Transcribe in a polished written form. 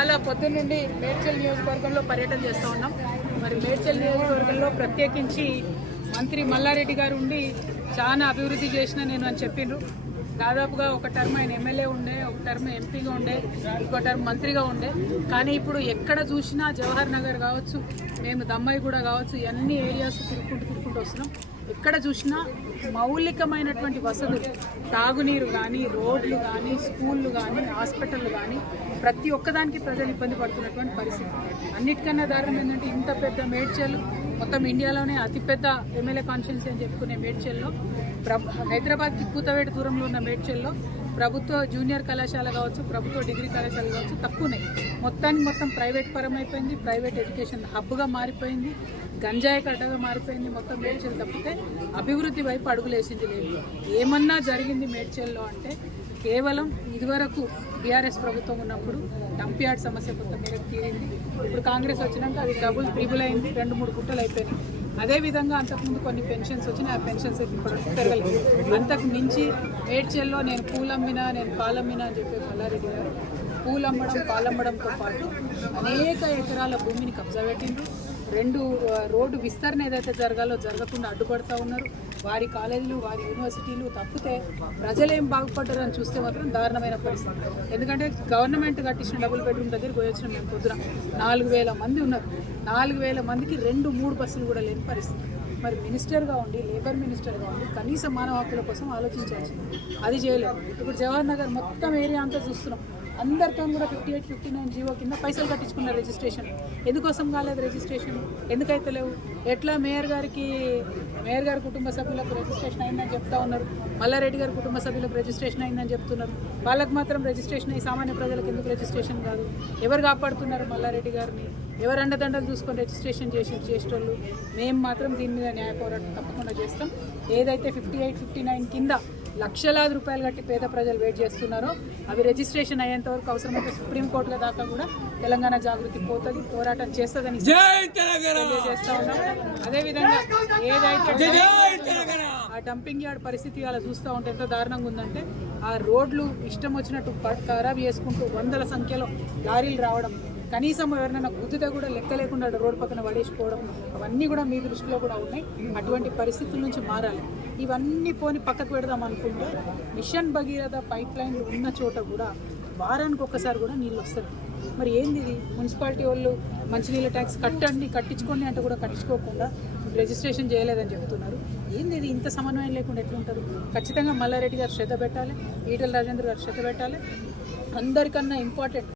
చాలా పొద్దున్న నుండి మేడ్చల్ నియోజకవర్గంలో పర్యటన చేస్తూ ఉన్నాం. మరి మేడ్చల్ నియోజకవర్గంలో ప్రత్యేకించి మంత్రి మల్లారెడ్డి గారు ఉండి చాలా అభివృద్ధి చేసిన నేను అని చెప్పిండ్రు. దాదాపుగా ఒక టర్మ్ ఆయన ఎమ్మెల్యే ఉండే, ఒక టర్మ్ ఎంపీగా ఉండే, ఇంకో టర్మ్ మంత్రిగా ఉండే. కానీ ఇప్పుడు ఎక్కడ చూసినా జవహర్ నగర్ కావచ్చు, మేము దమ్మాయి కూడా కావచ్చు, అన్ని ఏరియాస్ తిరుక్కుంటూ వస్తున్నాం. ఎక్కడ చూసినా మౌలికమైనటువంటి వసతులు, తాగునీరు కానీ, రోడ్లు కానీ, స్కూళ్ళు కానీ, హాస్పిటళ్ళు కానీ ప్రతి ఒక్కదానికి ప్రజలు ఇబ్బంది పడుతున్నటువంటి పరిస్థితి. అన్నిటికన్నా దారుణం ఏంటంటే ఇంత పెద్ద మేడ్చల్, మొత్తం ఇండియాలోనే అతిపెద్ద ఎమ్మెల్యే కాన్స్టిట్యున్సీ అని చెప్పుకునే మేడ్చల్లో, హైదరాబాద్కి కూతవేట దూరంలో ఉన్న మేడ్చల్లో ప్రభుత్వ జూనియర్ కళాశాల కావచ్చు, ప్రభుత్వ డిగ్రీ కళాశాల కావచ్చు తక్కువనే. మొత్తం ప్రైవేట్ పరం అయిపోయింది, ప్రైవేట్ ఎడ్యుకేషన్ హబ్గా మారిపోయింది, గంజాయి కట్టగా మారిపోయింది. మొత్తం మేడ్చల్ తప్పితే అభివృద్ధి వైపు అడుగులేసింది లేదు. ఏమన్నా జరిగింది మేడ్చల్లో అంటే కేవలం ఇదివరకు టీఆర్ఎస్ ప్రభుత్వం ఉన్నప్పుడు డంప్ యార్డ్ సమస్య కొంత మేరకు తీరింది. ఇప్పుడు కాంగ్రెస్ వచ్చినాక అది డబుల్ ట్రిబుల్ అయింది, 2-3 గుట్టలు అయిపోయినాయి. అదేవిధంగా అంతకుముందు కొన్ని పెన్షన్స్ వచ్చినాయి, ఆ పెన్షన్స్ ఇప్పుడు పెరగలేదు. అంతకు మించి మేడ్చల్లో నేను పూలమ్మినా, నేను పాలమ్మినా అని చెప్పే మల్లారెడ్డి గారు పూలమ్మడం, పాలమ్మడంతో పాటు అనేక ఎకరాల భూమిని కబ్జా పెట్టిండ్రు. 2 రోడ్డు విస్తరణ ఏదైతే జరగాలో జరగకుండా అడ్డుపడుతూ ఉన్నారు. వారి కాలేజీలు, వారి యూనివర్సిటీలు తప్పితే ప్రజలేం బాగుపడ్డారని చూస్తే మాత్రం దారుణమైన పరిస్థితి. ఎందుకంటే గవర్నమెంట్ కట్టించిన డబుల్ బెడ్రూమ్ దగ్గరికి పోయొచ్చిన మేము పొద్దున 4000 మంది ఉన్నారు. 4000 మందికి 2-3 బస్సులు కూడా లేని పరిస్థితి. మరి మినిస్టర్గా ఉండి, లేబర్ మినిస్టర్గా ఉండి కనీస మానవ హక్కుల కోసం ఆలోచించాల్సింది, అది చేయలేదు. ఇప్పుడు జవహర్ నగర్ మొత్తం ఏరియా అంతా చూస్తున్నాం. అందరితో కూడా 58-59 జీవో కింద పైసలు కట్టించుకున్న రిజిస్ట్రేషన్. ఎందుకోసం కాలేదు రిజిస్ట్రేషన్? ఎందుకైతే లేవు? ఎట్లా మేయర్ గారి కుటుంబ సభ్యులకు రిజిస్ట్రేషన్ అయిందని చెప్తా ఉన్నారు, మల్లారెడ్డి గారి కుటుంబ సభ్యులకు రిజిస్ట్రేషన్ అయిందని చెప్తున్నారు. వాళ్ళకు మాత్రం రిజిస్ట్రేషన్ అయ్యి సామాన్య ప్రజలకు ఎందుకు రిజిస్ట్రేషన్ కాదు? ఎవరు కాపాడుతున్నారు మల్లారెడ్డి గారిని? ఎవరు అండదండలు చూసుకొని రిజిస్ట్రేషన్ చేసేటోళ్ళు? మేము మాత్రం దీని మీద న్యాయ పోరాటం తప్పకుండా చేస్తాం. ఏదైతే 58-59 కింద లక్షలాది రూపాయలు కట్టి పేద ప్రజలు వెయిట్ చేస్తున్నారో అవి రిజిస్ట్రేషన్ అయ్యేంత వరకు అవసరమైతే సుప్రీంకోర్టుల దాకా కూడా తెలంగాణ జాగృతి పోతుంది, పోరాటం చేస్తుందని తెలియజేస్తా ఉన్నాం. అదేవిధంగా ఏదైతే ఆ డంపింగ్ యార్డ్ పరిస్థితి అలా చూస్తూ ఉంటే ఎంత దారుణంగా ఉందంటే, ఆ రోడ్లు ఇష్టం వచ్చినట్టు ఖరాబ్ చేసుకుంటూ 100ల సంఖ్యలో లారీలు రావడం, కనీసం ఎవరినైనా గుద్దితే కూడా లెక్క లేకుండా రోడ్డు పక్కన పడేసిపోవడం, అవన్నీ కూడా మీ దృష్టిలో కూడా ఉన్నాయి. అటువంటి పరిస్థితుల నుంచి మారాలి. ఇవన్నీ పోని పక్కకు పెడదాం అనుకుంటే మిషన్ భగీరథ పైప్ లైన్లు ఉన్న చోట కూడా వారానికి ఒక్కసారి కూడా నీళ్ళు వస్తుంది. మరి ఏంది ఇది? మున్సిపాలిటీ వాళ్ళు మంచినీళ్ళ ట్యాక్స్ కట్టించుకోండి అంటే కూడా కట్టించుకోకుండా రిజిస్ట్రేషన్ చేయలేదని చెప్తున్నారు. ఏంది ఇది? ఇంత సమన్వయం లేకుండా ఎట్లుంటారు? ఖచ్చితంగా మల్లారెడ్డి గారు శ్రద్ధ పెట్టాలి, ఈటెల రాజేంద్ర గారు శ్రద్ధ పెట్టాలి. అందరికన్నా ఇంపార్టెంట్